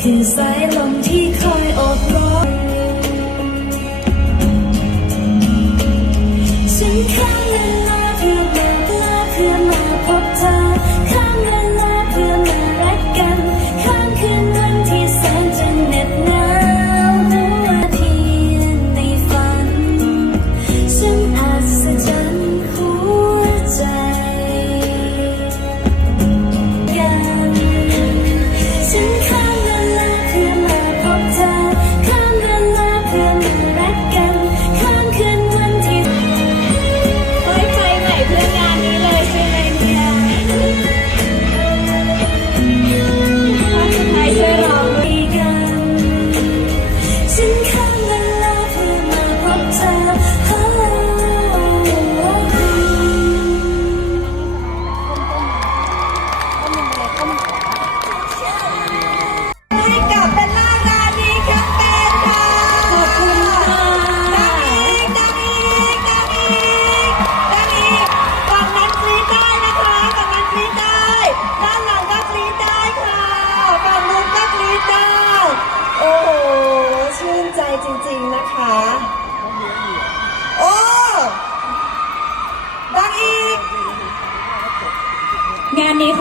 คือสายลมที่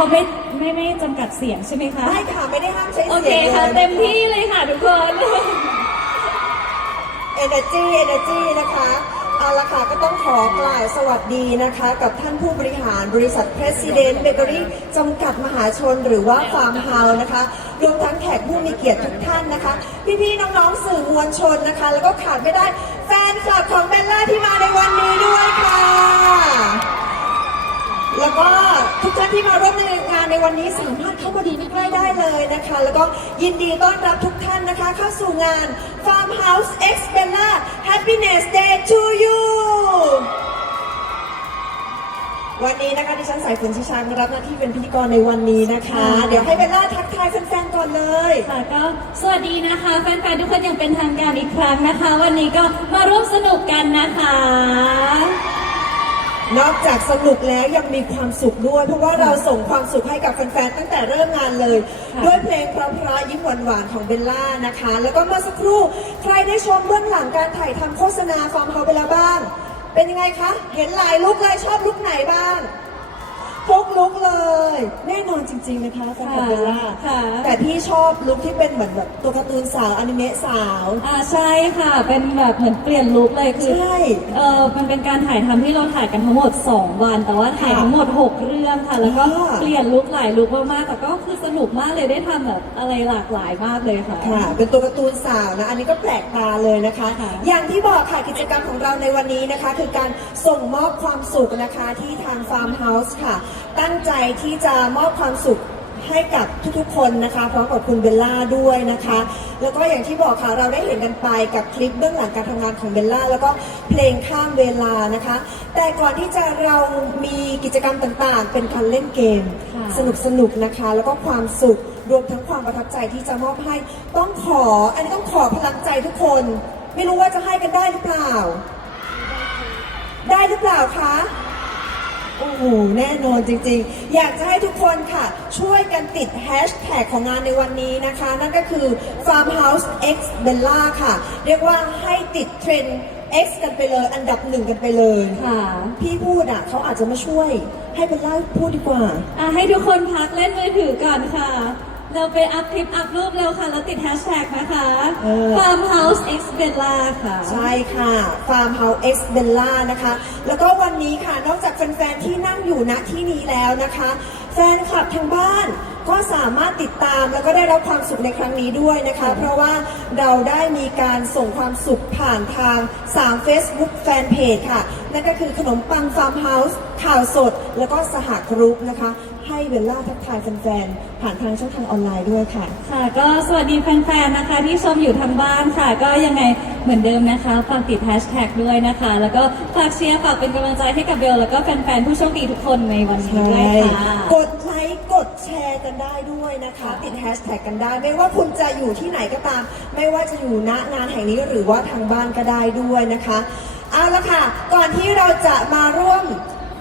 เขาไม่ไม่ไม่จำกัดเสียงใช่ไหมคะ ไม่ค่ะไม่ได้ห้ามใช้โอเสียงเคค่ะ ลยเต็มที่เลยค่ะทุกคน Energy Energy นะคะเอาละค่ะก็ต้องขอกล่าวสวัสดีนะคะ กับท่านผู้บริหารบริษัท President Bakery จำกัดมหาชนหรือว่า Farm House นะคะ รวมทั้งแขกผู้มีเกียรติทุกท่านนะคะ พี่ๆน้องๆสื่อมวลชนนะคะ แล้วก็ขาดไม่ได้แฟนคลับของเบลล่าที่มาในวันนี้ด้วยค่ะ แล้วก็ทุกท่านที่มาร่วมในงานในวันนี้สามารถเข้ามาดีใกล้ได้เลยนะคะ แล้วก็ยินดีต้อนรับทุกท่านนะคะ เข้าสู่งาน Farmhouse X Bella Happiness Day to you วันนี้นะคะดิฉันสายฝนชิชานรับหน้าที่เป็นพิธีกรในวันนี้นะคะค่ะเดี๋ยวให้เบลล่าทักทายแฟนๆก่อนเลยค่ะก็สวัสดีนะคะ แฟนๆทุกคนอย่างเป็นทางการอีกครั้งนะคะ วันนี้ก็มาร่วมสนุกกันนะคะ นอกจากสนุกแล้วยังมีความสุขด้วย เพราะว่าเราส่งความสุขให้กับแฟนๆตั้งแต่เริ่มงานเลยค่ะด้วยเพลงเพราะๆยิ้มหวานๆของเบลล่านะคะ แล้วก็เมื่อสักครู่ใครได้ชมเบื้องหลังการถ่ายทำโฆษณาฟาร์มเฮาเบลล่าบ้าง เป็นยังไงคะ เห็นหลายลุกเลยชอบลุกไหนบ้าง ทุกลุกเลย แน่นอนจริง ๆ นะคะแฟนคลับเบลล่าค่ะแต่พี่ชอบลุกที่เป็นเหมือนแบบตัวการ์ตูนสาวอนิเมะสาว อ่าใช่ค่ะ เป็นแบบเหมือนเปลี่ยนลุคเลยคือใช่เออมันเป็นการถ่ายทำที่เราถ่ายกันทั้งหมด 2 วัน แต่ว่าถ่ายทั้งหมด 6 เรื่องค่ะ แล้วก็อ่า เปลี่ยนลุคหลายลุคมากๆแต่ก็คือสนุกมากเลยได้ทำแบบอะไรหลากหลายมากเลยค่ะ ค่ะ เป็นตัวการ์ตูนสาวนะ อันนี้ก็แปลกตาเลยนะคะ ค่ะอย่างที่บอกค่ะกิจกรรมของเราในวันนี้นะคะ คือการส่งมอบความสุขนะคะที่ทางฟาร์มเฮาส์ค่ะตั้งใจที่จะมอบความสุขให้กับทุกๆ คนนะคะพร้อมกับคุณเบลล่าด้วยนะคะ แล้วก็อย่างที่บอกค่ะเราได้เห็นกันไปกับคลิปเบื้องหลังการทำงานของเบลล่าแล้วก็เพลงข้ามเวลานะคะ แต่ก่อนที่จะเรามีกิจกรรมต่างๆ เป็นการเล่นเกมค่ะสนุกสนุกๆนะคะ แล้วก็ความสุขรวมทั้งความประทับใจที่จะมอบให้ต้องขออันนี้ต้องขอพลังใจทุกคน ไม่รู้ว่าจะให้กันได้หรือเปล่า ได้หรือเปล่าคะ โอ้โห แน่นอนจริงๆ อยากจะให้ทุกคนค่ะ ช่วยกันติดแฮชแท็กของงานในวันนี้นะคะ นั่นก็คือ Farmhouse X Bella ค่ะ เรียกว่าให้ติดเทรนด์ X กันไปเลยอันดับหนึ่งกันไปเลย ค่ะพี่พูดอะเขาอาจจะมาช่วยให้เบลล่าพูดดีกว่า อะให้ทุกคนพักเล่นมือถือก่อนค่ะ เราไปอัพคลิปอัพรูปเร็วค่ะ แล้วติดแฮชแท็กนะคะเออ Farmhouse X Bella ค่ะ ใช่ค่ะ Farmhouse X Bella นะคะ แล้วก็วันนี้ค่ะ นอกจากแฟนๆ ที่นั่งอยู่ณที่นี้แล้วนะคะ แฟนคลับทางบ้านก็สามารถติดตามแล้วก็ได้รับความสุขในครั้งนี้ด้วยนะคะ เพราะว่าเราได้มีการส่งความสุขผ่านทาง 3 Facebook Fanpage ค่ะ นั่นก็คือขนมปัง Farmhouse ข่าวสด แล้วก็สหกรุ๊ปนะคะ ให้เบลล่าทักทายแฟนๆ ผ่านทางช่องทางออนไลน์ด้วยค่ะ ค่ะ ก็สวัสดีแฟนๆ นะคะ ที่ชมอยู่ทางบ้านค่ะ ก็ยังไงเหมือนเดิมนะคะฝากติดแฮชแท็กด้วยนะคะ แล้วก็ฝากเชียร์ฝากเป็นกำลังใจให้กับเบลแล้วก็แฟนๆ ผู้โชคดีทุกคนในวันนี้ด้วยค่ะ กดไลค์กดแชร์กันได้ด้วยนะคะ ติดแฮชแท็กกันได้ ไม่ว่าคุณจะอยู่ที่ไหนก็ตาม ไม่ว่าจะอยู่ณงานแห่งนี้หรือว่าทางบ้านก็ได้ด้วยนะคะ เอาเอาละค่ะ ก่อนที่เราจะมาร่วม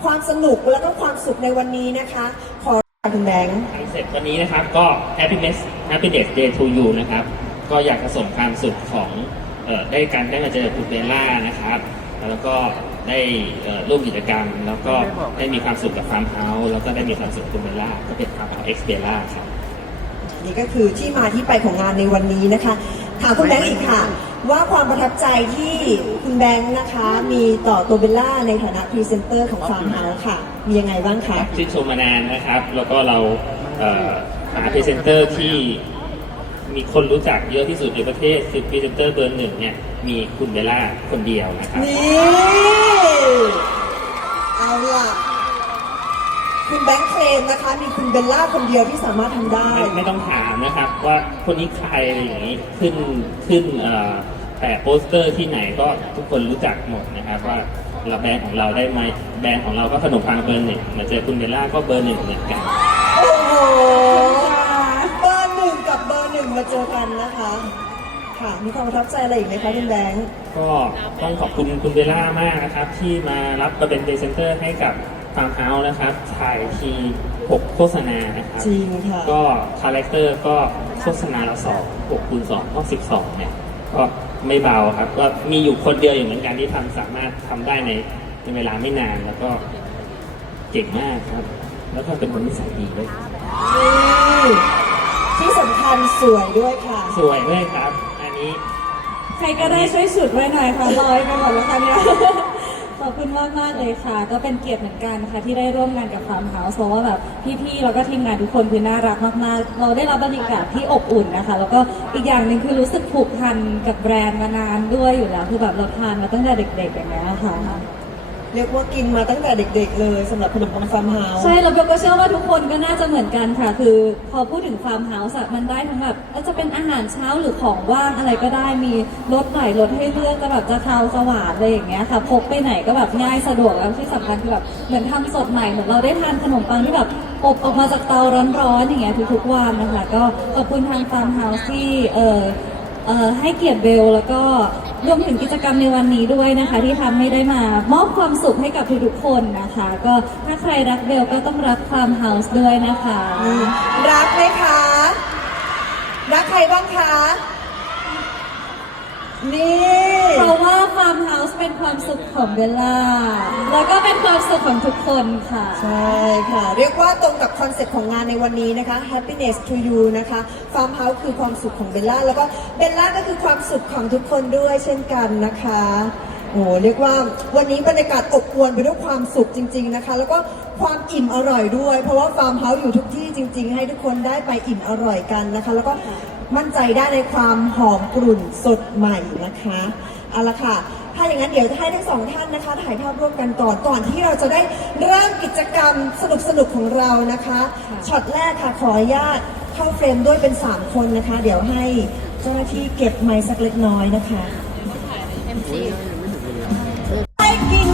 ความสนุกแล้วก็ความสุขในวันนี้นะคะ ขอคุณแบงค์คอนเซ็ปต์วันนี้นะครับก็ happiness happiness day to you นะครับ ก็อยากผสมความสุขของเอ่อได้การได้มาเจอคุณเบลล่านะครับ แล้วก็ได้เอ่อร่วมกิจกรรม แล้วก็ได้มีความสุขกับฟาร์มเฮาส์แล้วก็ได้มีความสุขกับคุณเบลล่าก็เป็นฟาร์มเฮาส์เอ็กซ์เบลล่าครับนี่ก็คือที่มาที่ไปของงานในวันนี้นะคะ ถามคุณแบงค์อีกค่ะ ว่าความประทับใจที่คุณแบงค์นะคะ มีต่อตัวเบลล่าในฐานะพรีเซนเตอร์ของฟาร์มเฮาส์ค่ะ มียังไงบ้างคะ ชื่นชมมานานนะครับ แล้วก็เราเอ่อหาพรีเซนเตอร์ที่มีคนรู้จักเยอะที่สุดในประเทศคือพรีเซนเตอร์เบอร์หนึ่งเนี่ยมีคุณเบลล่าคนเดียวนะครับ นี่ เอาล่ะ คุณแบงค์เคลมนะคะ มีคุณเบลล่าคนเดียวที่สามารถทำได้ ไม่ไม่ต้องถามนะครับว่าคนนี้ใครอะไรอย่างนี้ขึ้นขึ้นเอ่อแปะโปสเตอร์ที่ไหนก็ทุกคนรู้จักหมดนะครับว่าเราแบรนด์ของเราได้ไหมแบรนด์ของเราก็ขนมปังเบอร์หนึ่งมาเจอคุณเบลล่าก็เบอร์หนึ่งเหมือนกัน โอ้โหเบอร์หนึ่งกับเบอร์หนึ่งมาเจอกันนะคะ ค่ะ มีความประทับใจอะไรอีกไหมคะคุณแบงค์ ก็ต้องขอบคุณคุณเบลล่ามากนะครับ ที่มารับมาเป็นพรีเซนเตอร์ให้กับ ฟาร์มเฮาส์นะครับถ่ายที6โฆษณานะครับจริงค่ะ ก็คาแรคเตอร์ก็โฆษณาละสองหกคูณสองก็สิบสองเนี่ยก็ไม่เบาครับ ก็มีอยู่คนเดียวอย่างเหมือนกันที่ทำสามารถทำได้ในในเวลาไม่นานแล้วก็เก่งมากครับ แล้วก็เป็นคนนิสัยดีด้วยนี่ที่สำคัญสวยด้วยค่ะ สวยด้วยครับ อันนี้ ใครก็ได้ช่วยสุดไว้หน่อยค่ะลอยไปหมดแล้วค่ะเนี่ย ขอบคุณมากมากเลยค่ะ ก็เป็นเกียรติเหมือนกันค่ะที่ได้ร่วมงานกับฟาร์มเฮาส์เพราะว่าแบบพี่ๆแล้วก็ทีมงานทุกคนคือน่ารักมากๆ เราได้รับบรรยากาศที่อบอุ่นนะคะ แล้วก็อีกอย่างหนึ่งคือรู้สึกผูกพันกับแบรนด์มานานด้วยอยู่แล้วคือแบบเราทานมาตั้งแต่เด็กๆอย่างเงี้ยค่ะ เรียกว่ากินมาตั้งแต่เด็ก ๆ เลยสำหรับขนมปังฟาร์มเฮาส์ใช่แล้วเบลก็เชื่อว่าทุกคนก็น่าจะเหมือนกันค่ะ คือ พอพูดถึงฟาร์มเฮาส์อะมันได้ทั้งแบบอ้ยจะเป็นอาหารเช้าหรือของว่างอะไรก็ได้มีรสไหลรสให้เลือกจะแบบจะคาวสว่านอะไรอย่างเงี้ยค่ะพกไปไหนก็แบบง่ายสะดวกแล้วที่สำคัญคือแบบเหมือนทำสดใหม่เหมือนเราได้ทานขนมปังที่แบบอบออกมาจากเตาร้อนๆอย่างเงี้ยทุกๆวันนะคะก็ขอบคุณทางฟาร์มเฮาส์ที่เออ เอ่อให้เกียรติเบลแล้วก็ รวมถึงกิจกรรมในวันนี้ด้วยนะคะ ที่ทำให้ได้มามอบความสุขให้กับทุกๆคนนะคะ ก็ถ้าใครรักเบลก็ต้องรักฟามเฮาส์ด้วยนะคะ รักไหมคะ รักใครบ้างคะ นี่ เพราะว่าฟาร์ม เป็นความสุขของเบลล่า แล้วก็เป็นความสุขของทุกคนค่ะ ใช่ค่ะ เรียกว่าตรงกับคอนเซ็ปต์ของงานในวันนี้นะคะ happiness to you นะคะ farm house คือความสุขของเบลล่า แล้วก็เบลล่าก็คือความสุขของทุกคนด้วยเช่นกันนะคะโอ้โหเรียกว่าวันนี้บรรยากาศอบอวลไปด้วยความสุขจริง ๆนะคะ แล้วก็ความอิ่มอร่อยด้วย เพราะว่าฟาร์มเฮาส์อยู่ทุกที่จริง ๆ ให้ทุกคนได้ไปอิ่มอร่อยกันนะคะ แล้วก็มั่นใจได้ในความหอมกรุ่นสดใหม่นะคะเอาละค่ะ ถ้าอย่างนั้นเดี๋ยวจะให้ทั้งสองท่านนะคะ ถ่ายภาพร่วมกันก่อนก่อนที่เราจะได้เริ่มกิจกรรมสนุกๆของเรานะคะช็อตแรกค่ะขออนุญาตเข้าเฟรมด้วยเป็น 3 คนนะคะ เดี๋ยวให้เจ้าหน้าที่เก็บไม้สักเล็กน้อยนะคะให้กิน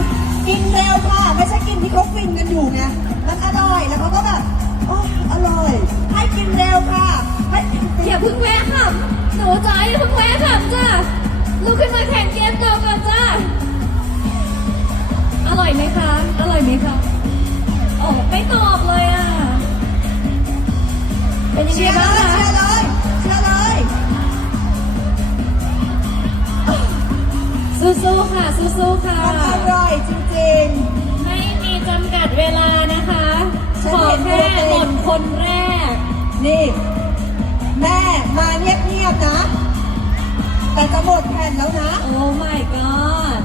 กินเร็วค่ะ ไม่ใช่กินที่เขาฟินกันอยู่ไงมันอร่อยแล้วเขาก็แบบโอ้อร่อย ให้กินเร็วค่ะให้อย่าเพิ่งแวะค่ะหนูจ๋าอย่าเพิ่งแวะค่ะจ้า ลุกขึ้นมาแข่งเกมต่อก่อนจ้า อร่อยไหมคะ อร่อยไหมคะโอ้ไม่ตอบเลยอะ เป็นยังเชีไงยร์เลบ้างยคะเชียร์เลยเชียร์เลยสู้ๆค่ะ สู้ๆค่ะ มันอร่อยจริง ไม่มีจำกัดเวลานะคะ ฉัขนอเห็นแค่ตัวเองหมดคนแรก ๆ นี่ แม่มาเงียบๆนะ แต่จะหมดแผ่นแล้วนะ โอ้ my god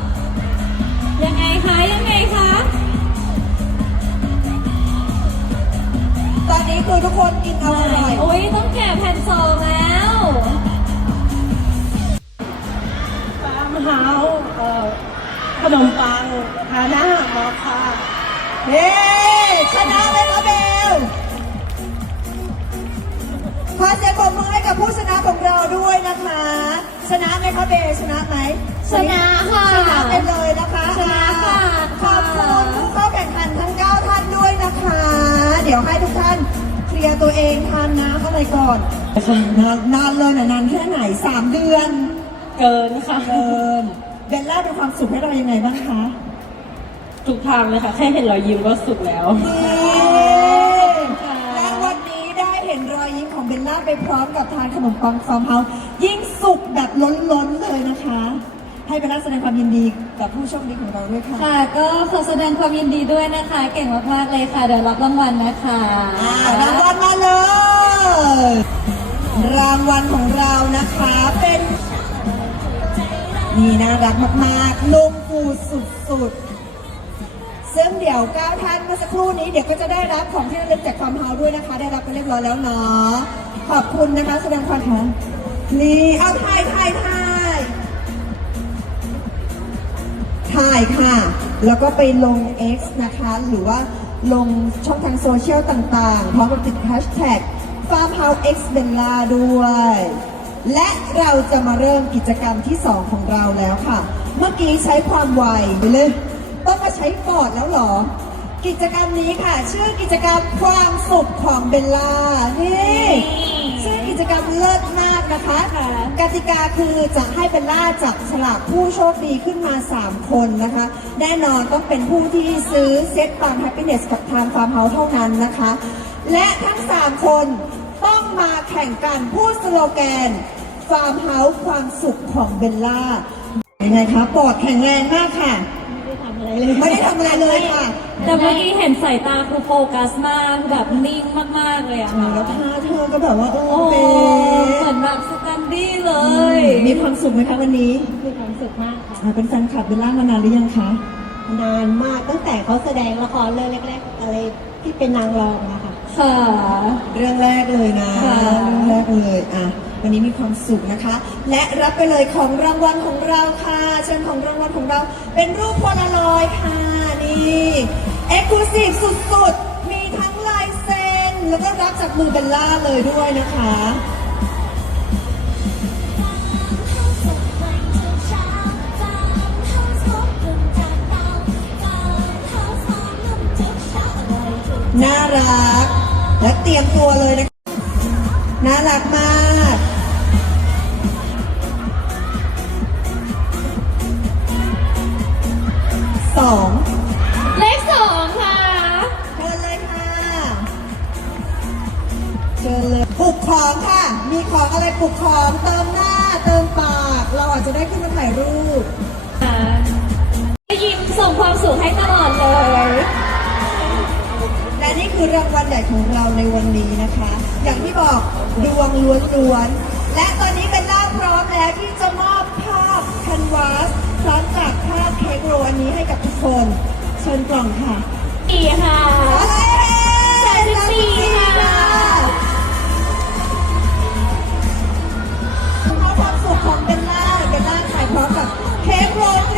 ยังไงคะ ยังไงคะ ตอนนี้คือทุกคนกินเอาอร่อย โอ้ยต้องแกะแผ่นสองแล้วฟาร์มเฮาส์เอ่อขนมปังฮาน่าหมอค่ะเฮ้ชนะเลยนะเบล ขอเสียงปรบมือให้กับผู้ชนะของเราด้วยนะคะ ชนะไหมคะเบลชนะไหมชนะค่ะชนะไปเลยนะคะชนะค่ะขอบคุณผู้เข้าแข่งขันทั้ง9ท่านด้วยนะคะ เดี๋ยวให้ทุกท่านเคลียร์ตัวเองทานน้ำอะไรก่อนนานนานเลยนะนานแค่ไหน3เดือน เกินค่ะเกินเบลล่าเป็นความสุขให้เรายังไงบ้างคะทุกทางเลยค่ะ แค่เห็นรอยยิ้มก็สุขแล้ว ยิ้มของเบลล่าไปพร้อมกับทานขนมปังฟาร์มเฮาส์ยิ่งสุขแบบล้นๆเลยนะคะ ให้เบลล่าแสดงความยินดีกับผู้โชคดีของเราด้วยค่ะ ค่ะก็ขอแสดงความยินดีด้วยนะคะ เก่งมากๆเลยค่ะ เดี๋ยวรับรางวัลนะคะอ่ารางวัลมาเลย รางวัลของเรานะคะเป็น นี่น่ารักมากๆลุงฟูสุดๆ ซึ่งเดี๋ยวเก้าท่านเมื่อสักครู่นี้เดี๋ยวก็จะได้รับของที่ระลึกจากความเฮาด้วยนะคะ ได้รับไปเรียบร้อยแล้วเนาะขอบคุณนะคะแสดงความขอบนี่เอาถ่ายถ่ายถ่ายถ่ายค่ะ แล้วก็ไปลง X นะคะ หรือว่าลงช่องทางโซเชียลต่างๆพร้อมกับติดแฮชแท็ก Farmhouse X Bella ด้วย และเราจะมาเริ่มกิจกรรมที่ 2 ของเราแล้วค่ะ เมื่อกี้ใช้ความไวไปเลย มาใช้ปอดแล้วเหรอ กิจกรรมนี้ค่ะ ชื่อกิจกรรมความสุขของเบลล่านี่ชื่อกิจกรรมเลิศมากนะคะค่ะกติกาคือจะให้เบลล่าจับฉลากผู้โชคดีขึ้นมา 3 คนนะคะ แน่นอนต้องเป็นผู้ที่ซื้อเซ็ตฟาร์มแฮปปี้เนสกับทางฟาร์มเฮาส์เท่านั้นนะคะ และทั้ง 3 คนต้องมาแข่งกันพูดสโลแกนฟาร์มเฮาส์ความสุขของเบลล่ายังไงคะปอดแข็งแรงมากค่ะ ไม่ได้ทำอะไรเลยค่ะแต่เมื่อกี้เห็นสายตาคือโฟกัสมากแบบนิ่งมากๆเลยอะค่ะแล้วท่าเธอก็แบบว่าเออโอ้เป๊เหมือะนแบบสแตนดี้เลยมีความสุขไหมคะวันนี้มีความสุขมากค่ะ อ่าเป็นแฟนคลับเบลล่ามานานหรือยังคะ นานมากตั้งแต่เขาแสดงละครเรื่องแรกๆอะไรที่เป็นนางรองอะค่ะค่ะ เรื่องแรกเลยนะค่ะ เรื่องแรกเลยอะวันนี้มีความสุขนะคะ และรับไปเลยของรางวัลของเราค่ะเชิญ ของรางวัลของเรา เป็นรูปโพลารอยด์ค่ะนี่เอ็กซ์คลูซีฟสุดๆ มีทั้งลายเซ็นแล้วก็รับจากมือเบลล่าเลยด้วยนะคะน่ารัก และเตรียมตัวเลยนะคะน่ารักมาก สองเลขสองค่ะเชิญเลยค่ะเชิญเลยปลุกของค่ะ มีของอะไรปลุกของเติมหน้าเติมปาก เราอาจจะได้ขึ้นมาถ่ายรูปค่ะยิ้มส่งความสุขให้ตลอดเลย และนี่คือรางวัลใหญ่ของเราในวันนี้นะคะ อย่างที่บอกดวงล้วนๆและตอนนี้เป็นล่าพร้อมแล้วที่จะมอบภาพคันวาสพร้อมจากภาพเค้กโรลอันนี้ให้กับทุก คนเชิญกล่องค่ะสี่ค่ะสามสิบสี่ค่ะความสุขของเบลล่าเบลล่าขายพร้อมกับเค้กโร